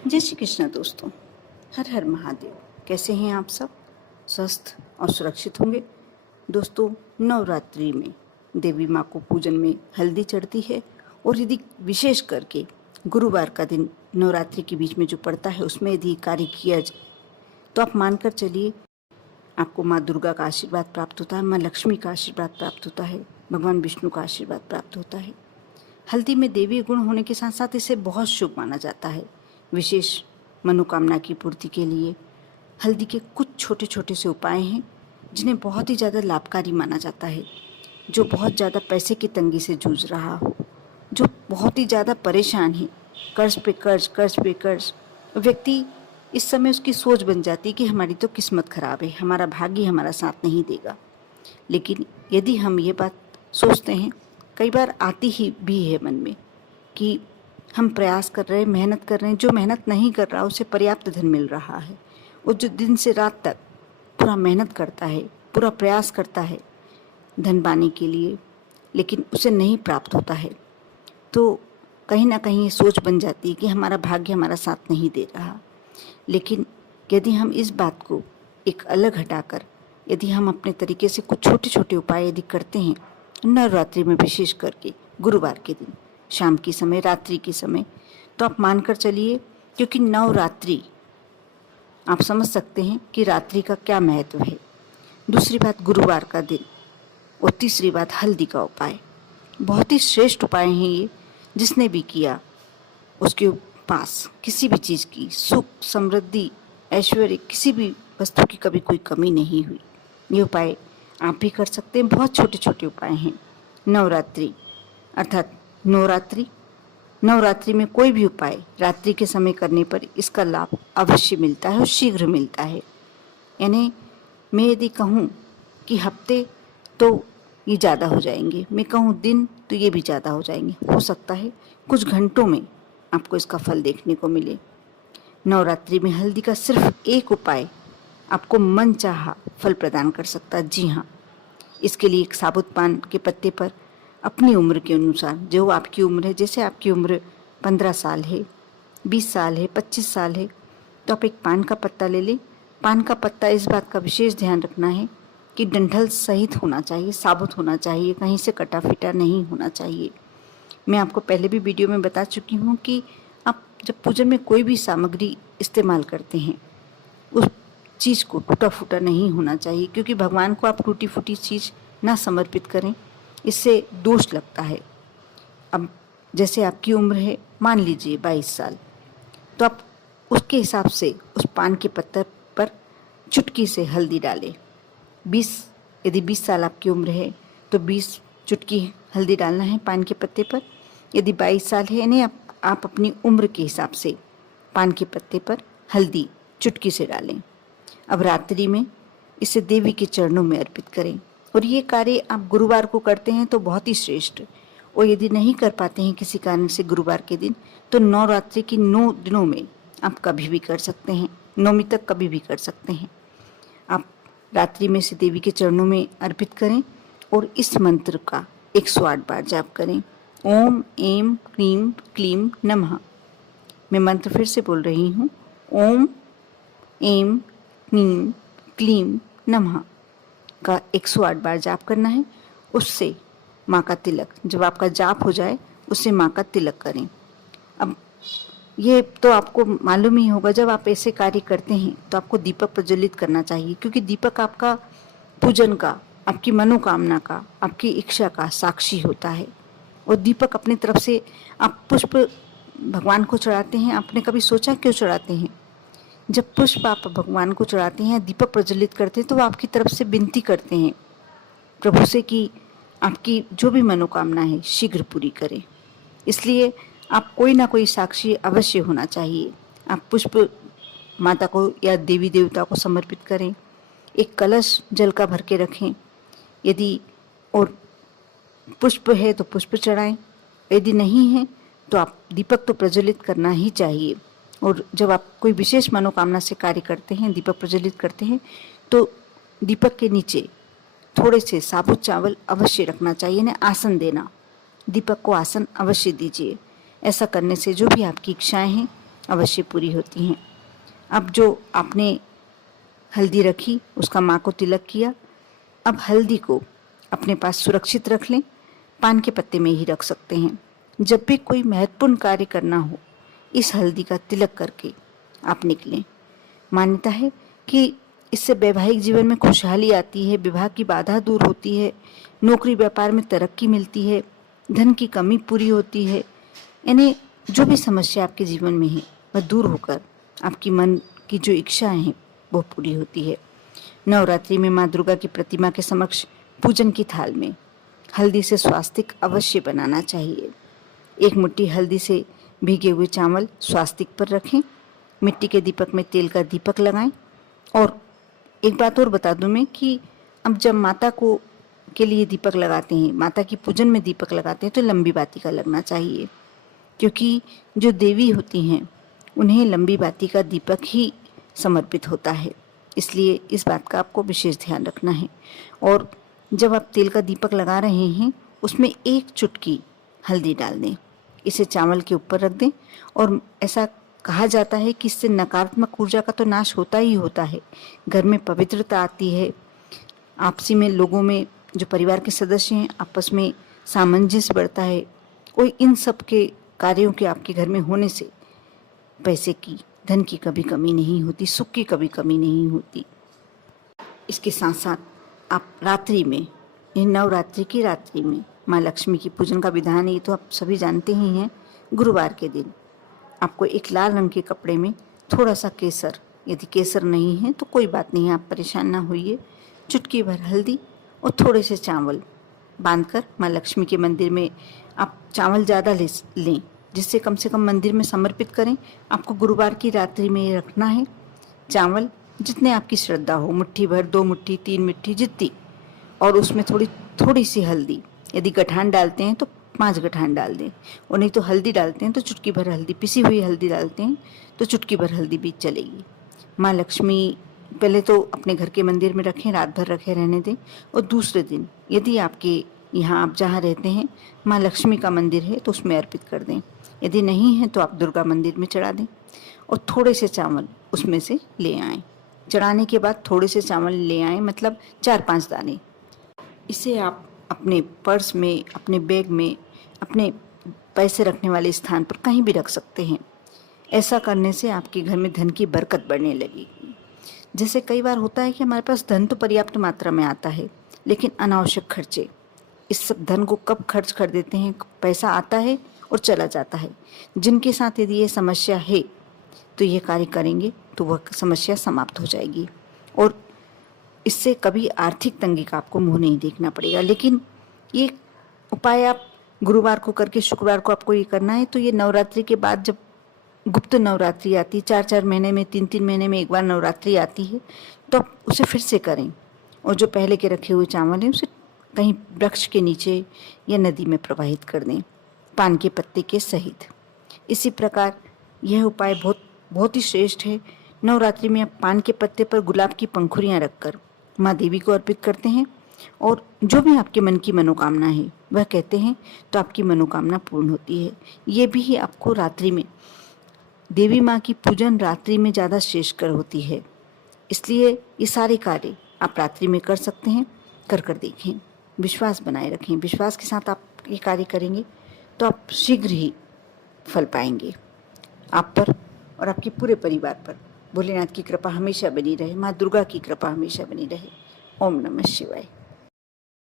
जय श्री कृष्ण दोस्तों। हर हर महादेव। कैसे हैं आप सब? स्वस्थ और सुरक्षित होंगे। दोस्तों, नवरात्रि में देवी माँ को पूजन में हल्दी चढ़ती है, और यदि विशेष करके गुरुवार का दिन नवरात्रि के बीच में जो पड़ता है उसमें यदि कार्य किया जाए तो आप मानकर चलिए, आपको माँ दुर्गा का आशीर्वाद प्राप्त होता है, माँ लक्ष्मी का आशीर्वाद प्राप्त होता है, भगवान विष्णु का आशीर्वाद प्राप्त होता है। हल्दी में देवी गुण होने के साथ साथ इसे बहुत शुभ माना जाता है। विशेष मनोकामना की पूर्ति के लिए हल्दी के कुछ छोटे छोटे से उपाय हैं जिन्हें बहुत ही ज़्यादा लाभकारी माना जाता है। जो बहुत ज़्यादा पैसे की तंगी से जूझ रहा हो, जो बहुत ही ज़्यादा परेशान है, कर्ज पे कर्ज, कर्ज पे कर्ज, व्यक्ति इस समय उसकी सोच बन जाती है कि हमारी तो किस्मत खराब है, हमारा भाग्य हमारा साथ नहीं देगा। लेकिन यदि हम ये बात सोचते हैं, कई बार आती ही भी है मन में कि हम प्रयास कर रहे हैं, मेहनत कर रहे हैं, जो मेहनत नहीं कर रहा उसे पर्याप्त धन मिल रहा है। वो जो दिन से रात तक पूरा मेहनत करता है, पूरा प्रयास करता है धन पाने के लिए, लेकिन उसे नहीं प्राप्त होता है, तो कहीं ना कहीं ये सोच बन जाती है कि हमारा भाग्य हमारा साथ नहीं दे रहा। लेकिन यदि हम इस बात को एक अलग हटाकर यदि हम अपने तरीके से कुछ छोटे छोटे उपाय यदि करते हैं, नवरात्रि में विशेष करके गुरुवार के दिन शाम के समय, रात्रि के समय, तो आप मानकर चलिए, क्योंकि नवरात्रि आप समझ सकते हैं कि रात्रि का क्या महत्व है। दूसरी बात गुरुवार का दिन, और तीसरी बात हल्दी का उपाय। बहुत ही श्रेष्ठ उपाय हैं ये। जिसने भी किया उसके पास किसी भी चीज़ की सुख, समृद्धि, ऐश्वर्य, किसी भी वस्तु की कभी कोई कमी नहीं हुई। ये उपाय आप भी कर सकते हैं। बहुत छोटे छोटे उपाय हैं। नवरात्रि अर्थात नवरात्रि में कोई भी उपाय रात्रि के समय करने पर इसका लाभ अवश्य मिलता है और शीघ्र मिलता है। यानी मैं यदि कहूँ कि हफ्ते तो ये ज़्यादा हो जाएंगे, मैं कहूँ दिन तो ये भी ज़्यादा हो जाएंगे। हो सकता है कुछ घंटों में आपको इसका फल देखने को मिले। नवरात्रि में हल्दी का सिर्फ एक उपाय आपको मनचाहा फल प्रदान कर सकता है। जी हाँ, इसके लिए एक साबुत पान के पत्ते पर अपनी उम्र के अनुसार, जो आपकी उम्र है, जैसे आपकी उम्र 15 साल है, 20 साल है, 25 साल है, तो आप एक पान का पत्ता ले लें। पान का पत्ता, इस बात का विशेष ध्यान रखना है कि डंठल सहित होना चाहिए, साबुत होना चाहिए, कहीं से कटा फिटा नहीं होना चाहिए। मैं आपको पहले भी वीडियो में बता चुकी हूँ कि आप जब पूजन में कोई भी सामग्री इस्तेमाल करते हैं, उस चीज़ को टूटा फूटा नहीं होना चाहिए, क्योंकि भगवान को आप टूटी फूटी चीज़ ना समर्पित करें, इससे दोष लगता है। अब जैसे आपकी उम्र है, मान लीजिए 22 साल, तो आप उसके हिसाब से उस पान के पत्थर पर चुटकी से हल्दी डालें। 20 यदि 20 साल आपकी उम्र है तो 20 चुटकी हल्दी डालना है पान के पत्ते पर। यदि 22 साल है, यानी आप अपनी उम्र के हिसाब से पान के पत्ते पर हल्दी चुटकी से डालें। अब रात्रि में इसे देवी के चरणों में अर्पित करें। और ये कार्य आप गुरुवार को करते हैं तो बहुत ही श्रेष्ठ। और यदि नहीं कर पाते हैं किसी कारण से गुरुवार के दिन, तो नवरात्रि की 9 दिनों में आप कभी भी कर सकते हैं, नौमी तक कभी भी कर सकते हैं। आप रात्रि में से देवी के चरणों में अर्पित करें और इस मंत्र का 108 बार जाप करें। ओम ऐं क्लीं क्लीं नमः। मैं मंत्र फिर से बोल रही हूँ। ओम ऐं क्लीं क्लीं नमः का 108 बार जाप करना है। उससे माँ का तिलक, जब आपका जाप हो जाए उससे माँ का तिलक करें। अब ये तो आपको मालूम ही होगा, जब आप ऐसे कार्य करते हैं तो आपको दीपक प्रज्वलित करना चाहिए, क्योंकि दीपक आपका पूजन का, आपकी मनोकामना का, आपकी इच्छा का साक्षी होता है। और दीपक अपनी तरफ से, आप पुष्प भगवान को चढ़ाते हैं, आपने कभी सोचा क्यों चढ़ाते हैं? जब पुष्प आप भगवान को चढ़ाते हैं, दीपक प्रज्वलित करते हैं, तो वो आपकी तरफ से विनती करते हैं प्रभु से कि आपकी जो भी मनोकामना है शीघ्र पूरी करें। इसलिए आप कोई ना कोई साक्षी अवश्य होना चाहिए। आप पुष्प माता को या देवी देवता को समर्पित करें। एक कलश जल का भर के रखें, यदि और पुष्प है तो पुष्प चढ़ाएं, यदि नहीं है तो आप दीपक तो प्रज्वलित करना ही चाहिए। और जब आप कोई विशेष मनोकामना से कार्य करते हैं, दीपक प्रज्वलित करते हैं, तो दीपक के नीचे थोड़े से साबुत चावल अवश्य रखना चाहिए, ना आसन देना, दीपक को आसन अवश्य दीजिए। ऐसा करने से जो भी आपकी इच्छाएं हैं अवश्य पूरी होती हैं। अब जो आपने हल्दी रखी, उसका माँ को तिलक किया, अब हल्दी को अपने पास सुरक्षित रख लें। पान के पत्ते में ही रख सकते हैं। जब भी कोई महत्वपूर्ण कार्य करना हो, इस हल्दी का तिलक करके आप निकलें। मान्यता है कि इससे वैवाहिक जीवन में खुशहाली आती है, विवाह की बाधा दूर होती है, नौकरी व्यापार में तरक्की मिलती है, धन की कमी पूरी होती है। यानी जो भी समस्या आपके जीवन में है वह दूर होकर आपकी मन की जो इच्छाएं हैं वो पूरी होती है। नवरात्रि में माँ दुर्गा की प्रतिमा के समक्ष पूजन की थाल में हल्दी से स्वास्तिक अवश्य बनाना चाहिए। एक मुट्ठी हल्दी से भीगे हुए चावल स्वास्तिक पर रखें, मिट्टी के दीपक में तेल का दीपक लगाएं। और एक बात और बता दूं मैं कि अब जब माता को के लिए दीपक लगाते हैं, माता की पूजन में दीपक लगाते हैं, तो लंबी बाती का लगना चाहिए, क्योंकि जो देवी होती हैं उन्हें लंबी बाती का दीपक ही समर्पित होता है। इसलिए इस बात का आपको विशेष ध्यान रखना है। और जब आप तेल का दीपक लगा रहे हैं, उसमें एक चुटकी हल्दी डाल दें, इसे चावल के ऊपर रख दें। और ऐसा कहा जाता है कि इससे नकारात्मक ऊर्जा का तो नाश होता ही होता है, घर में पवित्रता आती है, आपसी में लोगों में जो परिवार के सदस्य हैं आपस में सामंजस्य बढ़ता है। और इन सब के कार्यों के आपके घर में होने से पैसे की, धन की कभी कमी नहीं होती, सुख की कभी कमी नहीं होती। इसके साथ साथ आप रात्रि में, नवरात्रि की रात्रि में माँ लक्ष्मी की पूजन का विधान है, ये तो आप सभी जानते ही हैं। गुरुवार के दिन आपको एक लाल रंग के कपड़े में थोड़ा सा केसर, यदि केसर नहीं है तो कोई बात नहीं, आप परेशान ना होइए, चुटकी भर हल्दी और थोड़े से चावल बांधकर माँ लक्ष्मी के मंदिर में आप चावल ज़्यादा लें, जिससे कम से कम मंदिर में समर्पित करें। आपको गुरुवार की रात्रि में ये रखना है। चावल जितने आपकी श्रद्धा हो, मुट्ठी भर, 2 मुट्ठी, 3 मुट्ठी, जितनी, और उसमें थोड़ी थोड़ी सी हल्दी, यदि गठान डालते हैं तो 5 गठान डाल दें, और नहीं तो हल्दी डालते हैं तो चुटकी भर हल्दी, पिसी हुई हल्दी डालते हैं तो चुटकी भर हल्दी भी चलेगी। माँ लक्ष्मी पहले तो अपने घर के मंदिर में रखें, रात भर रखे रहने दें। और दूसरे दिन यदि आपके यहाँ, आप जहाँ रहते हैं, माँ लक्ष्मी का मंदिर है तो उसमें अर्पित कर दें। यदि नहीं है तो आप दुर्गा मंदिर में चढ़ा दें और थोड़े से चावल उसमें से ले आएँ। चढ़ाने के बाद थोड़े से चावल ले आएँ, मतलब 4-5 दाने। इसे आप अपने पर्स में, अपने बैग में, अपने पैसे रखने वाले स्थान पर कहीं भी रख सकते हैं। ऐसा करने से आपके घर में धन की बरकत बढ़ने लगेगी। जैसे कई बार होता है कि हमारे पास धन तो पर्याप्त मात्रा में आता है, लेकिन अनावश्यक खर्चे, इस सब धन को कब खर्च कर देते हैं, पैसा आता है और चला जाता है। जिनके साथ यदि ये समस्या है तो ये कार्य करेंगे तो वह समस्या समाप्त हो जाएगी और इससे कभी आर्थिक तंगी का आपको मुंह नहीं देखना पड़ेगा। लेकिन ये उपाय आप गुरुवार को करके शुक्रवार को आपको ये करना है। तो ये नवरात्रि के बाद जब गुप्त नवरात्रि आती है, 4-4 महीने में, 3-3 महीने में एक बार नवरात्रि आती है, तो आप उसे फिर से करें और जो पहले के रखे हुए चावल हैं उसे कहीं वृक्ष के नीचे या नदी में प्रवाहित कर दें, पान के पत्ते के सहित। इसी प्रकार यह उपाय बहुत ही श्रेष्ठ है। नवरात्रि में आप पान के पत्ते पर गुलाब की पंखुड़ियाँ रखकर माँ देवी को अर्पित करते हैं और जो भी आपके मन की मनोकामना है वह कहते हैं तो आपकी मनोकामना पूर्ण होती है। ये भी आपको रात्रि में, देवी माँ की पूजन रात्रि में ज़्यादा श्रेष्ठकर होती है, इसलिए ये सारे कार्य आप रात्रि में कर सकते हैं। कर देखें, विश्वास बनाए रखें। विश्वास के साथ आप ये कार्य करेंगे तो आप शीघ्र ही फल पाएंगे। आप पर और आपके पूरे परिवार पर भोलेनाथ की कृपा हमेशा बनी रहे, माँ दुर्गा की कृपा हमेशा बनी रहे। ओम नमः शिवाय।